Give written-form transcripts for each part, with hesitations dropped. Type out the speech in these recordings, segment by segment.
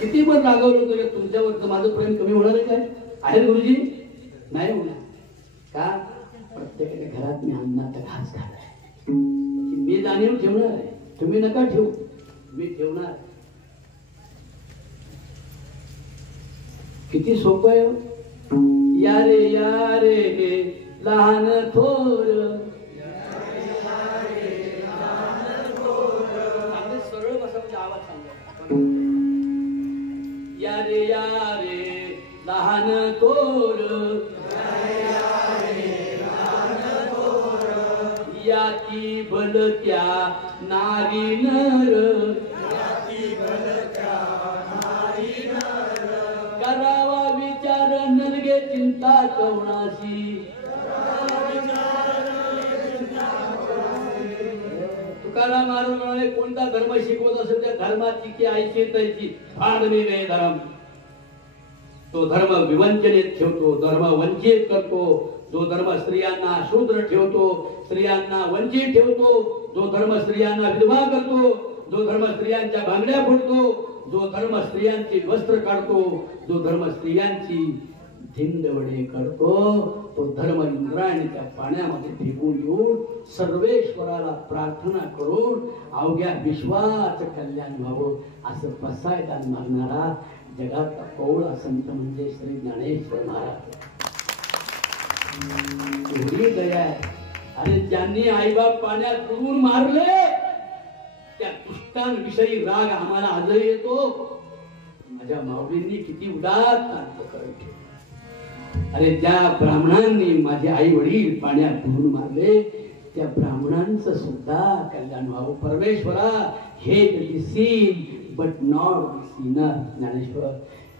किती पण रागवलं तरी तुमच्यावर माझं प्रेम कमी होणार आहे काय? आहे गुरुजी? नाही होणार. का? प्रत्येकाच्या घरात मी अन्नाचा घास खाल्लाय. मी जाणीव ठेवणार आहे, तुम्ही नका ठेवू, मी ठेवणार. किती सोपं आहे. या रे लहान थोर, सरळ बसा म्हणजे आवाज सांगा. या रे लहान थोर, याची भलत्या नारी नर, करावा विचार नलगे चिंता कवणाशी. तुकाराम महाराज म्हणाले कोणता धर्म शिकवत असेल त्या धर्माची की आईची त्याची फाडणी नाही धर्म. तो धर्म विवंचनेत ठेवतो, धर्म वंचित करतो. जो धर्म स्त्रियांना शूद्र ठेवतो, स्त्रियांना वंचित ठेवतो. जो धर्म स्त्रियांना विधवा करतो, जो धर्म स्त्रियांच्या बांगड्या फोडतो, जो धर्म स्त्रियांची वस्त्र काढतो, जो धर्म स्त्रियांची धिंडवडे करतो, तो धर्म इंद्रायणीच्या पाण्यामध्ये फेकून येऊन सर्वेश्वराला प्रार्थना करून अवघ्या विश्वाचं कल्याण व्हावं असं बसायला मागणारा जगातला पौळा संत म्हणजे श्री ज्ञानेश्वर महाराज. एवढी दया आहे. आणि ज्यांनी आईबाप पाण्यात बुडवून मारले त्या दुष्टांविषयी राग आम्हाला आजही येतो. माझ्या माऊलींनी किती उदात्त अंतःकरण. अरे ज्या ब्राह्मणांनी माझे आई वडील पाण्यात बुडवून मारले त्या ब्राह्मणांचं सुद्धा कल्याण व्हावं. परमेश्वरा हे दिसीन बट नॉट सीनर. ज्ञानेश्वर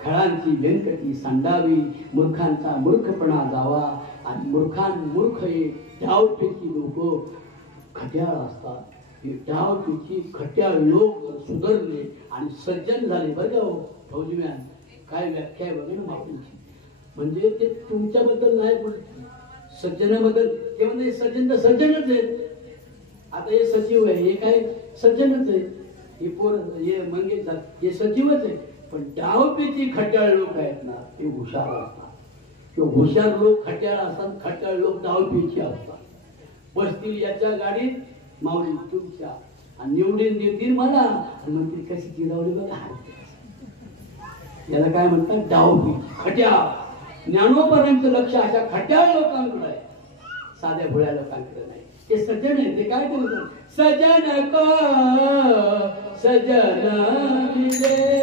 खळांची व्यंकटी सांडावी, मूर्खांचा मूर्खपणा जावा. आणि मूर्ख हे डावपेची लोक खट्याळ असतात. हे डावपेची खट्याळ लोक सुधारले आणि सज्जन झाले. बरं फौजीमॅन काय व्याख्या आहे बघा ना माऊलीची. म्हणजे ते तुमच्याबद्दल नाही बोलत, सज्जनाबद्दल. ते म्हणजे सज्जन तर सज्जनच आहेत. आता हे सचिव आहे, हे काय सज्जनच आहे. हे पोर हे मंगेश हे सचिवच आहे. पण डावपेची खट्याळ लोक आहेत ना ते हुशार असतात. किंवा हुशार लोक खट्याळ असतात, खट्याळ लोक डावपेची असतात. बसतील याच्या गाडीत माऊली तुमच्या आणि निवडून देतील मला आणि म्हणतील कशी चिरावली बघा. याला काय म्हणतात? डावपेची खट्याळ. ज्ञानोबरांचं लक्ष अशा खट्याळ लोकांकडे आहे, साध्या भोळ्या लोकांकडे नाही. ते सज्जन आहे. ते काय करतात? सजन को सजन मिले,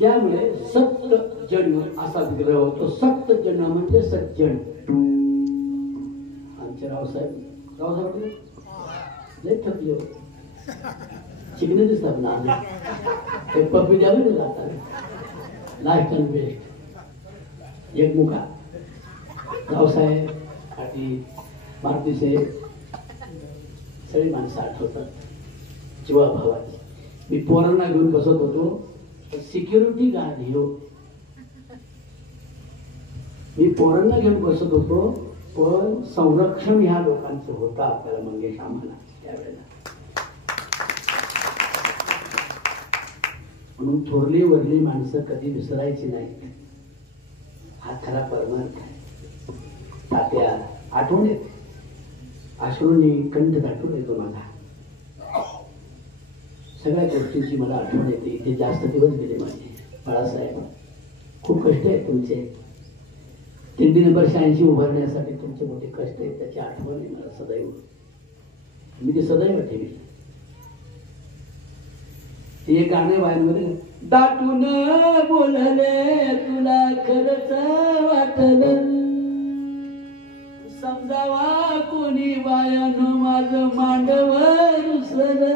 त्यामुळे सत्त जन्म असा विग्रह होतो. सत्त जन्म म्हणजे सज्जन. आमचे रावसाहेब लय थकले होते. शिकणे दिसतात ना ते पप्पी द्यावे जातात. लाईफ अँड बेस्ट एक मुखा रावसाहेब आणि मारुती साहेब सगळी माणसं आठवतात. जीवा भावाची. मी पोरांना घेऊन बसत होतो. सिक्युरिटी गार्ड हिरो मी पोरांना घेऊन बसत होतो, पण संरक्षण ह्या लोकांचं होतं आपल्याला, मंगेश आम्हाला त्यावेळेला. म्हणून थोरली वरली माणसं कधी विसरायची नाही, हा खरा परमार्थ आहे. तात्या आठवण येते, अश्रूंनी कंठ दाटून येतो माझा, सगळ्या गोष्टींची मला आठवण येते. इथे जास्त दिवस गेले माझे. बाळासाहेब, खूप कष्ट आहेत तुमचे. दिंडी नंबर 86 उभारण्यासाठी तुमचे मोठे कष्ट आहेत, त्याची आठवण आहे मला सदैव. मी ते सदैव ठेवी. हे गाणे वायांमध्ये दाटून बोलले तुला खरंच वाटलं, समजावा कोणी बायानो माझं मांडवर रुसलं.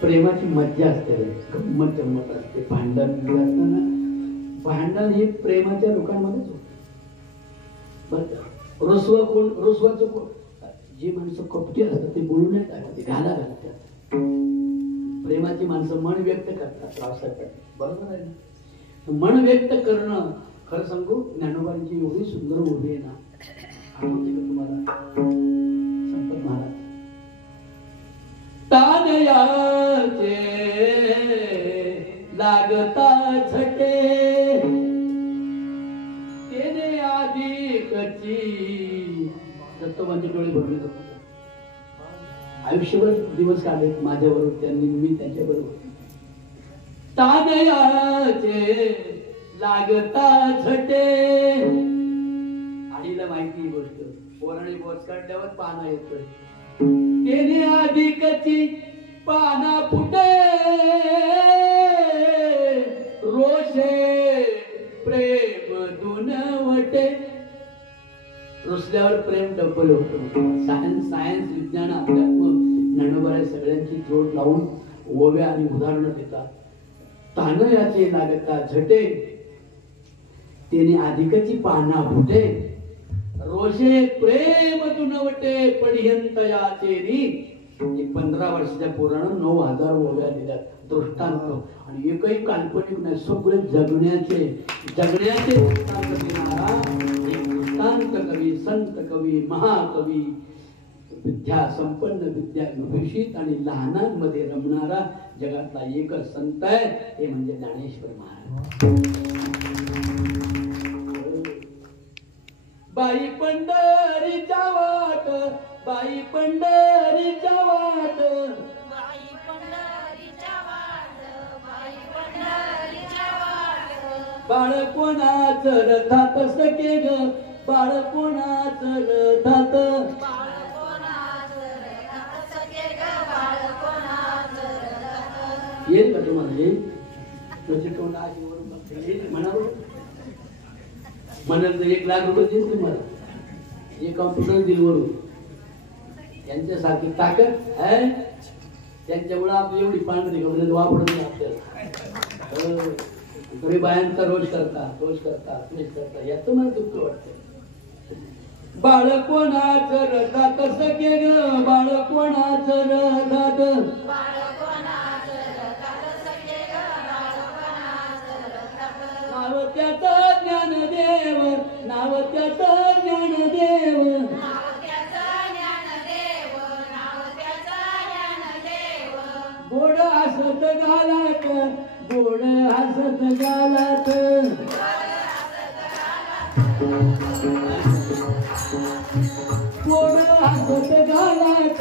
प्रेमाची मज्जा असते, गंमत जम्मत असते. भांडण असताना, भांडण हे प्रेमाच्या लोकांमध्येच होत. बरं, रुसवाचं कोण? जी माणसं कपटी असतात ते बोलू नये टाकतात, घाला घालतात. प्रेमाची माणसं मन व्यक्त करतात रावसाहेब, बरोबर आहे ना? मन व्यक्त करणं, खरं सांगू, ज्ञानोबांची एवढी सुंदर उभी आहे ना, आठवते का तुम्हाला? संपत महाराज तानयाचे लागता झटे, तेने आधी कची. दत्तोबांचे डोळे भरले जातात. आयुष्यभर दिवस काढले माझ्याबरोबर त्यांनी, मी त्यांच्याबरोबर. तानयाचे लागता झटे, आईला माहिती ही गोष्ट. पोराने बोच काढल्यावर पाना येतोय. तेने अधिकची पाना फुटे, रोषे प्रेम दुनवटे. रुसल्यावर प्रेम डबल होतं. सायन्स विज्ञान अध्यात्म ज्ञानोबा सगळ्यांची जोड लावून ओव्या आणि उदाहरणं देतात. तानयाचे लागता झटे, तेने अधिकची पाना फुटे, रोषे प्रेम दुनवटे पर्यंतयाचे री. 15 वर्षाच्या पोरानं 9000 ओव्या दिल्यात, दृष्टांत. आणि एकही काल्पनिक नाही, सगळे जगण्याचे दृष्टांत देणारा एक दृष्टांत कवी, संत कवी, महाकवी, विद्या संपन्न, विद्या विभूषित आणि लहानांमध्ये रमणारा जगातला एकच संत आहे, ते म्हणजे ज्ञानेश्वर महाराज. बाई पंढरीच्या वाट, बाई पंढरीच्या वाट, बाई पंढरीच्या वाट, बाई पंढरीच्या वाट. बाळ कोणाचं रथात सखे ग, बाळ कोणाचं रथात, बाळ कोणाचं रथात सखे ग, बाळ कोणाचं रथात. येईल का तुम्हाला? म्हणजे तोंड अशी वरून बघते म्हणावं, म्हणाल तर 1 लाख रुपये देईल तुम्हाला. हे कॉम्प्युटर दिल वरून. त्यांच्यासारखी ताकद आहे, त्यांच्यामुळे आपली एवढी पांढरी कपडे वापरत नाही आपल्याला. तरी बायांचा रोज करता याचं मला दुःख वाटतं. बाळ कोणाचं रथात सखे ग, बाळ कोणाचं रथात, बाळ कोणाचं रथात सखे ग, बाळ कोणाचं रथात. नाव त्याचं ज्ञानदेव, नाव त्याचं ज्ञानदेव, नाव त्याचं ज्ञानदेव, नाव त्याचं ज्ञानदेव. गोड हसत गालात, गोड हसत गालात, गोड हसत गालात,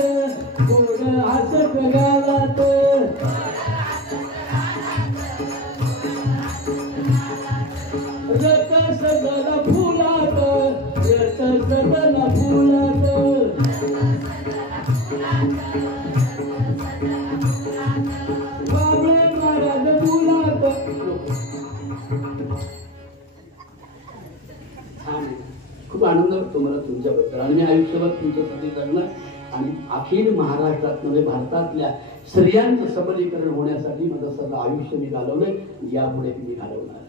गोड हसत गालात. रत सदल फुलात, रत सदल फुलात, बाबळे महाराज फुलात. छान आहे, खूप आनंद वाटतो मला तुमच्याबद्दल. आणि मी आयुष्यभर तुमच्यासाठी जगणार आणि अखिल महाराष्ट्रात म्हणजे भारतातल्या स्त्रियांचं सबलीकरण होण्यासाठी माझं सगळं आयुष्य मी घालवलंय, यापुढे मी घालवणार आहे.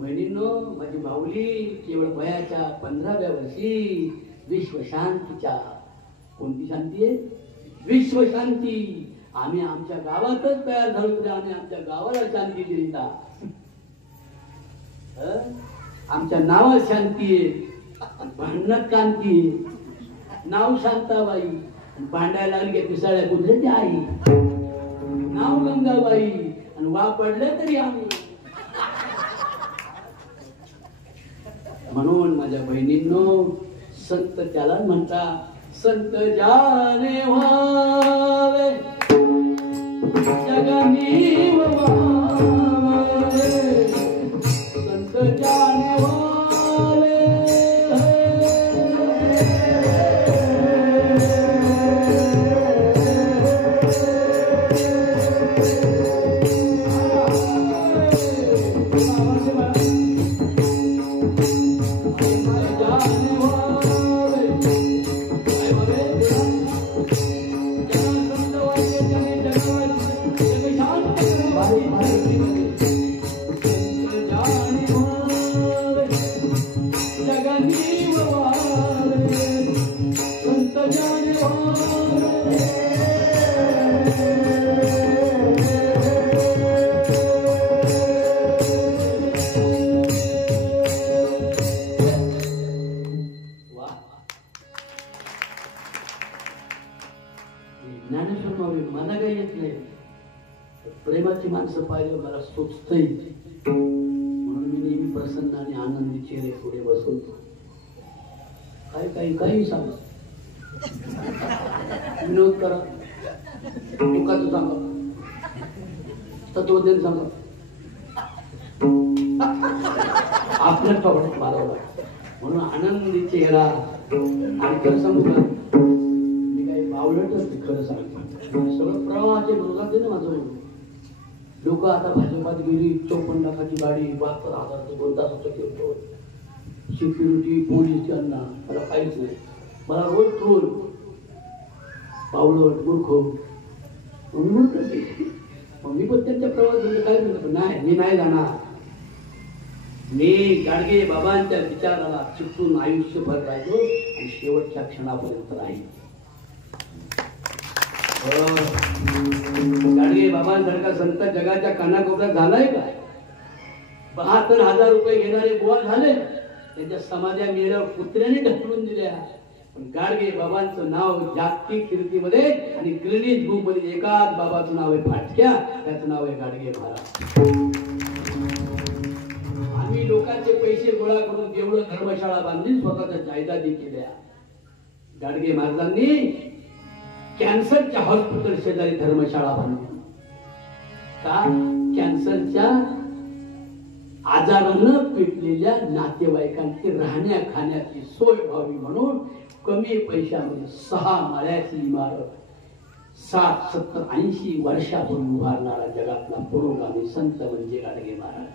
बहिणींनो, माझी माऊली केवळ वयाच्या 15व्या वर्षी विश्वशांतीच्या, कोणती शांती आहे? विश्वशांती आम्ही आमच्या गावातच तयार झालो तरी आम्ही आमच्या गावाला शांती दिली ना. आमच्या नावात शांती आहे, भांडणात कांती आहे. नाव शांताबाई, भांडायला लागली की पिसाळ्या कुत्र्याची आई. नाव गंगाबाई आणि वा पडले तरी आम्ही. म्हणून माझ्या बहिणींनो, संत त्याला म्हणता, संत जाने व्हावे जगनी व्हावे, संत जाने व्हावे. प्रेमाची माणसं पाहिजे मला सुचतंय, म्हणून मी नेहमी प्रसन्न आणि आनंदी चेहरे पुढे बसवतो. काही सांगा, विनोद करा, दुःखाचं सांगा, तत्वज्ञान सांगा, आपल्या टोपड्यात मारावं. म्हणून आनंदी चेहरा. आणि खरं सांगू का, मी काही बावळटच खरं सांगतो. सगळं प्रवाहाचे म्हणून ना माझं. लोक आता भाजपात गेली, 54 लाखाची गाडी, 72,000 2 तासाचं घेतो, सिक्युरिटी, पोलीस, त्यांना मला काहीच नाही. मला रोज ट्रोल, पावलट, मूर्ख. मग मी पण त्यांच्या प्रवास म्हणजे काय म्हणतो, नाही मी नाही जाणार. मी गाडगे बाबांच्या विचाराला चिकटून आयुष्यभर राहिलो आणि शेवटच्या क्षणापर्यंत राहील. गाडगे बाबांसारखा संत जगाच्या कानाकोपऱ्यात झालाय का? 72,000 रुपये घेणारे बुवा झाले, त्यांच्या समाध्या मेळ्यावर कुत्र्याने ढकलून दिल्या. पण गाडगे बाबांचं नाव जागतिक कीर्तीमध्ये आणि गिनीज बुक मध्ये एकाच बाबाचं नाव आहे फाटक्या, त्याचं नाव आहे गाडगे महाराज. आम्ही लोकांचे पैसे गोळा करून देवळं धर्मशाळा बांधली, स्वतःच्या जायदादी केल्या. गाडगे महाराजांनी कॅन्सरच्या हॉस्पिटल शेजारी धर्मशाळा बांधली. का? कॅन्सरच्या आजारानं पेटलेल्या नातेवाईकांची राहण्या खाण्याची सोय व्हावी म्हणून कमी पैशामध्ये 6 माळ्याची इमारत 60, 70, 80 वर्षापूर्वी उभारणारा जगातला पुरोगामी संत म्हणजे गाडगे महाराज.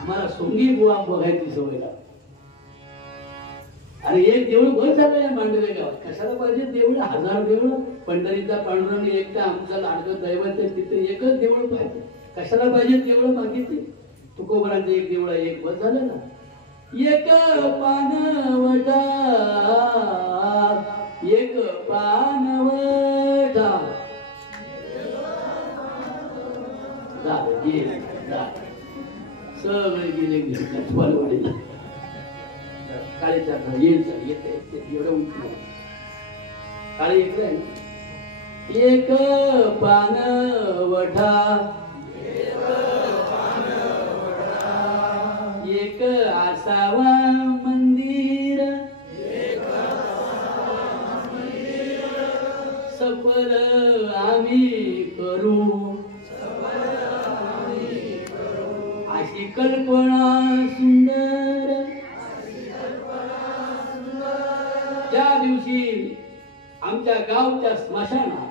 आम्हाला सोंगी बुवा बघायची सवय लागली. अरे एक देऊळ बस झालंय मांडवे गावात, कशाला पाहिजे देऊळ? 1000 देऊळ. पंढरीचा पांडुरंग एकटा आमचा लाडकं दैवत आहे, तिथे एकच देऊळ पाहिजे. कशाला पाहिजे देऊळ मागितली? तुकोबरांचं एक देऊळ आहे, एक बस झालं ना. एक पानवटा, एक पानवटा, सगळे गेले फलवाडीला. काळीचा येते एवढं उंच काळी इकडे आहे ना. एक पानवटा, एक आसावा मंदिर, सफल आम्ही करू, अशी कल्पना सुंदर. त्या दिवशी आमच्या गावच्या स्मशानात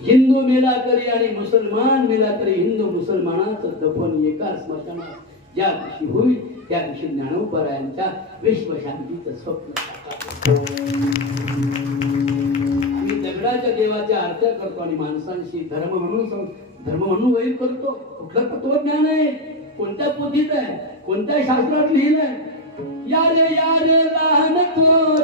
हिंदू मेला तरी आणि मुसलमान मेला तरी हिंदू मुसलमानाचं दफन एका स्मशानात ज्या दिवशी होईल त्या दिवशी ज्ञानोबरायांच्या विश्वशांतीचं स्वप्न. आम्ही दगडाच्या देवाच्या आरत्या करतो आणि माणसांशी धर्म म्हणून वैर करतो. कुठलं तत्वज्ञान आहे? कोणत्या पोथीत आहे? कोणत्या शास्त्रात लिहिलंय? यारे यारे लहान थोर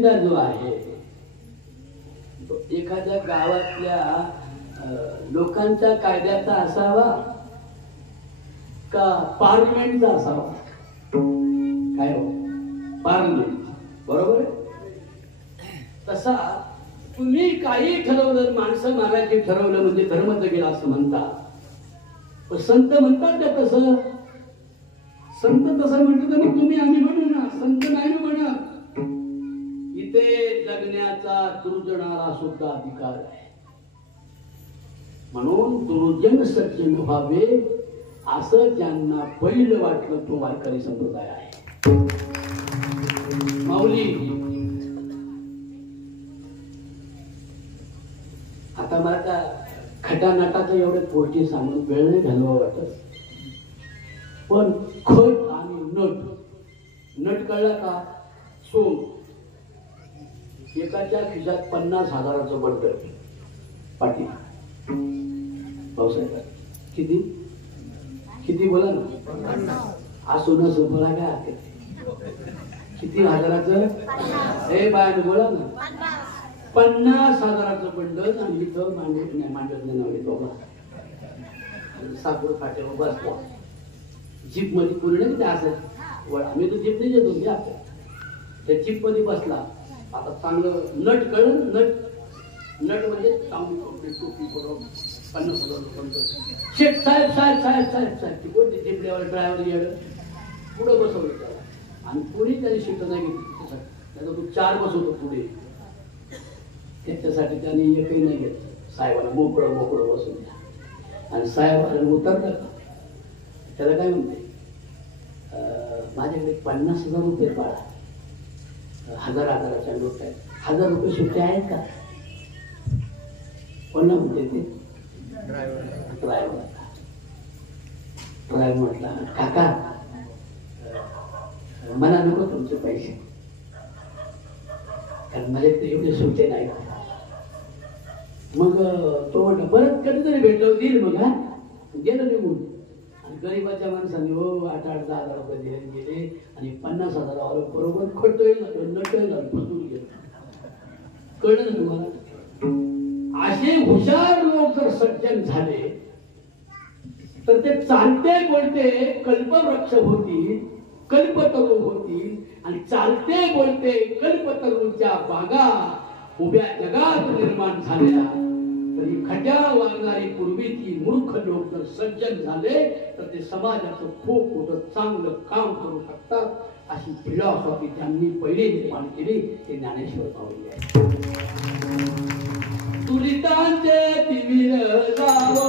एजेंडा जो आहे तो एखाद्या गावातल्या लोकांच्या कायद्याचा असावा का पार्लमेंटचा असावा? काय हो, पार्लमेंट बरोबर आहे. तसा तुम्ही काही ठरवलं, माणसं मारायचे ठरवलं म्हणजे धर्मच गेला असं म्हणता. पण संत म्हणतात का तसं? संत तसं म्हटलं तर मग तुम्ही आम्ही म्हणू ना, संत नाही म्हणा. इथे जगण्याचा दुर्जनाला सुद्धा अधिकार आहे. म्हणून दुर्जन सज्जन व्हावे असं ज्यांना पहिलं वाटलं तो वारकरी संप्रदाय आहे. माऊली, आता मला त्या खटानाटाचं एवढ्या गोष्टी सांगून वेळ नाही घालवा वाटत. पण खट आणि नट कळला का? सोन एकाच्या खिशात 50,000चं बंडल. पाटील पावसाळ्यात किती किती बोला ना, असो नसो बोला काय किती हजाराचं? हे बाय बोला ना, 50,000चं बंडल. आणि इथं मांडत नाही तो साखर फाट्यावर बसला. जीप मध्ये पूर्ण ते असं आम्ही तर जीप नाही येतो की आपल्या त्या जीप मध्ये बसला. आता चांगलं नट कळलं. नट म्हणजे टोपी करून 50,000 शेठ साहेब साहेब साहेब साहेब साहेब ती कोणती जिपल्यावर ड्रायव्हर येणं पुढं बसवलं त्याला. आणि पुढे त्याने शिट नाही घेतली. त्याचा तो 4 बसवतो पुढे. त्याच्यासाठी त्याने एकही नाही घेतलं. साहेबाला मोकळं बसून द्या. आणि साहेबाला उतरलं का त्याला काय म्हणते, माझ्याकडे 50,000 रुपये पाळा. 1000-1000च्या नोट आहेत. 1000 रुपये सुट्टे आहेत का? कोणा म्हणते ते? ड्रायव्हर म्हटला, काका मला नको तुमचे पैसे, कारण माझ्याकडे एवढे सुट्टे नाही. मग तो म्हटला परत कधीतरी भेटलो देईल. मग हा गेलं निघून. आणि गरीबाच्या माणसाने 8-10 रुपये दिले गेले. आणि 50,000 बरोबर खोटतोय नटोय फसवून गेलं. कळलं ना तुम्हाला? असे हुशार लोक जर सज्जन झाले तर ते चालते बोलते कल्पवृक्ष होतील, कल्पतरू होतील. आणि चालते बोलते कल्पतरूच्या बागा उभ्या जगात निर्माण झाल्या. तरी खट्याळ वागणारी पूर्वीची मूर्ख लोक जर सज्जन झाले तर ते समाजाचं खूप मोठं चांगलं काम करू शकतात. अशी फिलॉसॉफी त्यांनी पहिली निर्माण केली. ते ज्ञानेश्वर माऊली आहे. तुरितांचे तिमिर जावो,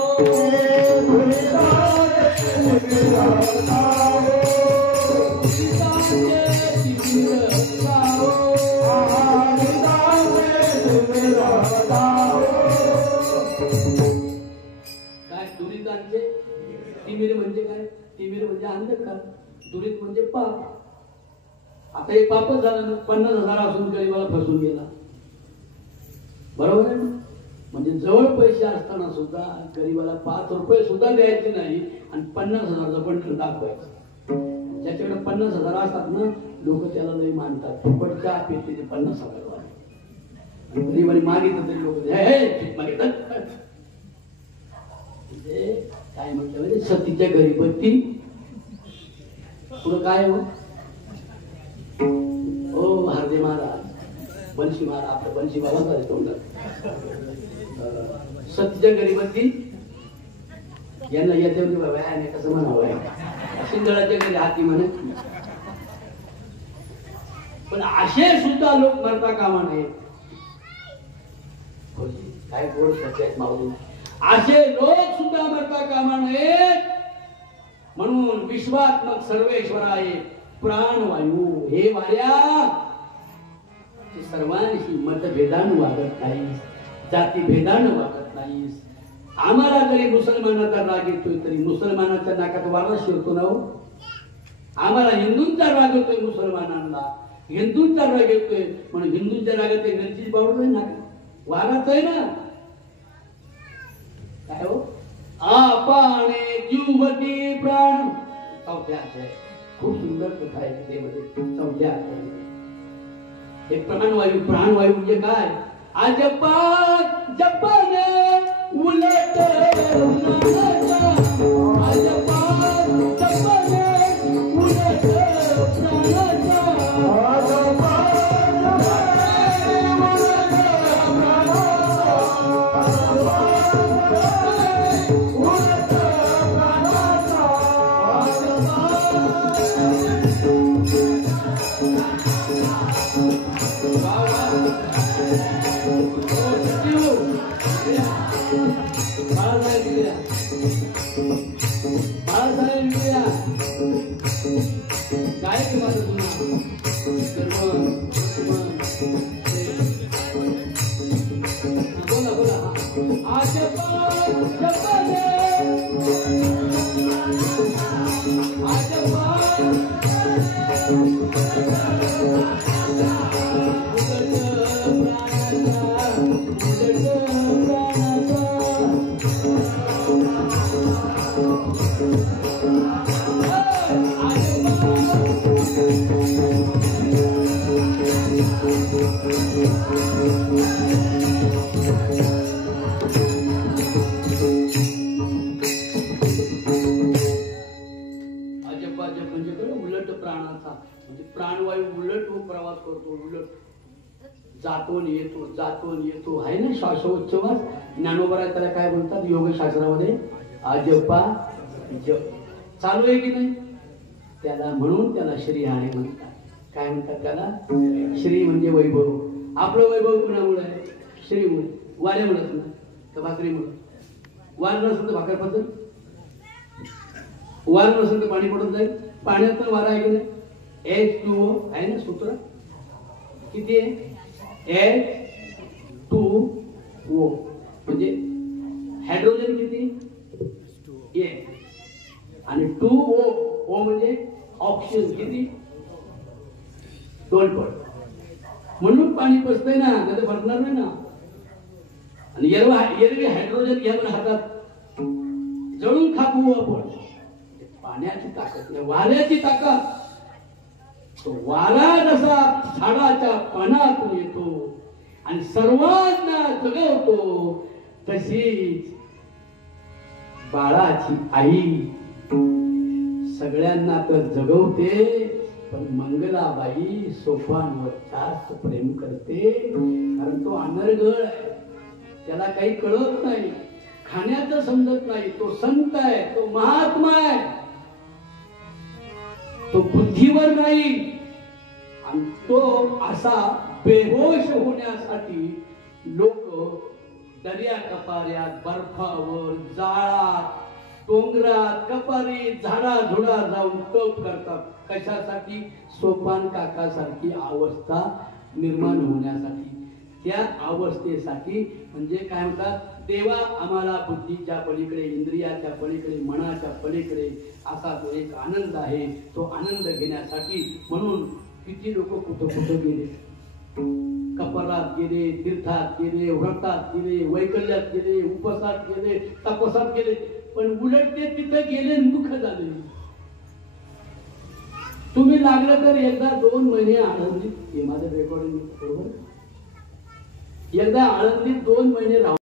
काय दुरितांचे तिमिर म्हणजे काय? तिमिर म्हणजे अंधकार, दुरित म्हणजे पाप. आता हे पापच झालं ना. 50,000 असून गरीबाला फसवून गेला. बरोबर आहे ना? म्हणजे जवळ पैसे असताना सुद्धा गरीबाला 5 रुपये सुद्धा द्यायचे नाही आणि 50,000चं बंडल दाखवायचं. ज्याच्याकडे 50,000 असतात ना लोक त्याला लई मानतात. फुकटच्या पेटीचे 50,000 आणि गरीबाने मागितलं तरी लोक मागितलं. म्हणजे काय म्हटलं म्हणजे सतीच्या घरी बत्ती. पुढं काय हो भारती महाराज बंशी महाराज आपलं बंशी बाबा झाले तोंडात. सतीच्या घरी बत्ती यांना येते बाबा कसं म्हणावं. सिंधळाच्या घरी हाती म्हणे. पण असे सुद्धा लोक मरता कामा नये. काय गोड सत्य आहेत माऊली. असे लोक सुद्धा मरता कामा नयेत. म्हणून विश्वात्मक सर्वेश्वर आहे प्राणवायू. हे वाऱ्या सर्वांशी मतभेदानं वागत नाहीस, जातीभेदानं वागत नाहीस. आम्हाला जरी मुसलमानाचा राग येतोय तरी मुसलमानाच्या नाकात वारा शिरतो ना. आम्हाला हिंदूंचा राग येतोय मुसलमानांना, हिंदूंचा राग येतोय म्हणून हिंदूंच्या रागात मिरची पावडर नाही ना, वाराच आहे ना. काय हो आपाने जीवती प्राण. चौथ्या अध्याय खूप सुंदर कथा आहे त्यामध्ये. चौथ्या अध्याय हे प्राणवायू म्हणजे काय? आजपा जपने उलट प्राणाचा, आजपा जपने उलट प्राणाचा, आजपा जपने उलट प्राणाचा, आजपा जपने उलट प्राणाचा, काय की माझं बोला बोला आजपा जपने आजपा म्हणजे उलट प्राणाचा, म्हणजे प्राणवायू उलट प्रवास करतो, उलट जातो आणि येतो आहे ना श्वासोच्छवास. ज्ञानोबरा त्याला काय बोलतात योगशास्त्रामध्ये? अजपा जप चालू आहे की नाही त्याला, म्हणून त्याला श्री आहे म्हणतात. काय म्हणतात त्याला? श्री म्हणजे वैभव. आपलं वैभव कुणामुळे आहे? श्रीमुळे. वाऱ्यामुळेच ना का भाकरीमुळे? वार नसेल तर भाकर पडत, वार नसेल तर पाणी पडत जाईल. पाण्यात पण वारा आहे की नाही? H2O आहे ना सूत्र किती आहे? H2O म्हणजे हायड्रोजन किती? एक. आणि 2O म्हणजे ऑक्सिजन किती? 2 पट. म्हणून पाणी पसतंय ना, नाही फटणार नाही ना. आणि एरवी हायड्रोजन घ्या पण हातात जळून खापू आपण. पाण्याची ताकद नाही, वाऱ्याची ताकद. तो वारा जसा झाडाच्या पानातून येतो आणि सर्वांना जगवतो, तशीच बाळाची आई सगळ्यांना तर जगवते, पण मंगलाबाई सोपानवर जास्त प्रेम करते. कारण तो अनर्गळ आहे, त्याला काही कळत नाही, खाण्याचं समजत नाही. तो संत आहे, तो महात्मा आहे, तो बुद्धीवर नाही. आणि तो असा बेहोश होण्यासाठी लोक दर्या कपाऱ्यात, बर्फावर, जाळात, डोंगरात, कपारीत, झाडाझुडा जाऊन तप करतात. कशासाठी? सोपान काकासारखी अवस्था निर्माण होण्यासाठी. त्या अवस्थेसाठी म्हणजे काय म्हणतात, देवा आम्हाला बुद्धीच्या पलीकडे, इंद्रियाच्या पलीकडे, मनाच्या पलीकडे असा तो एक आनंद आहे. तो आनंद घेण्यासाठी म्हणून किती लोक कुठं कुठं गेले, कपारात गेले, तीर्थात गेले, व्रतात गेले, वैकल्यात गेले, उपसात गेले, तपसात गेले, पण उलट ते तिथं गेले मुख झाले. तुम्ही लागलं तर एकदा 2 महिने आळंदीत, हे माझं रेकॉर्डिंग बरोबर, एकदा आळंदीत 2 महिने राहू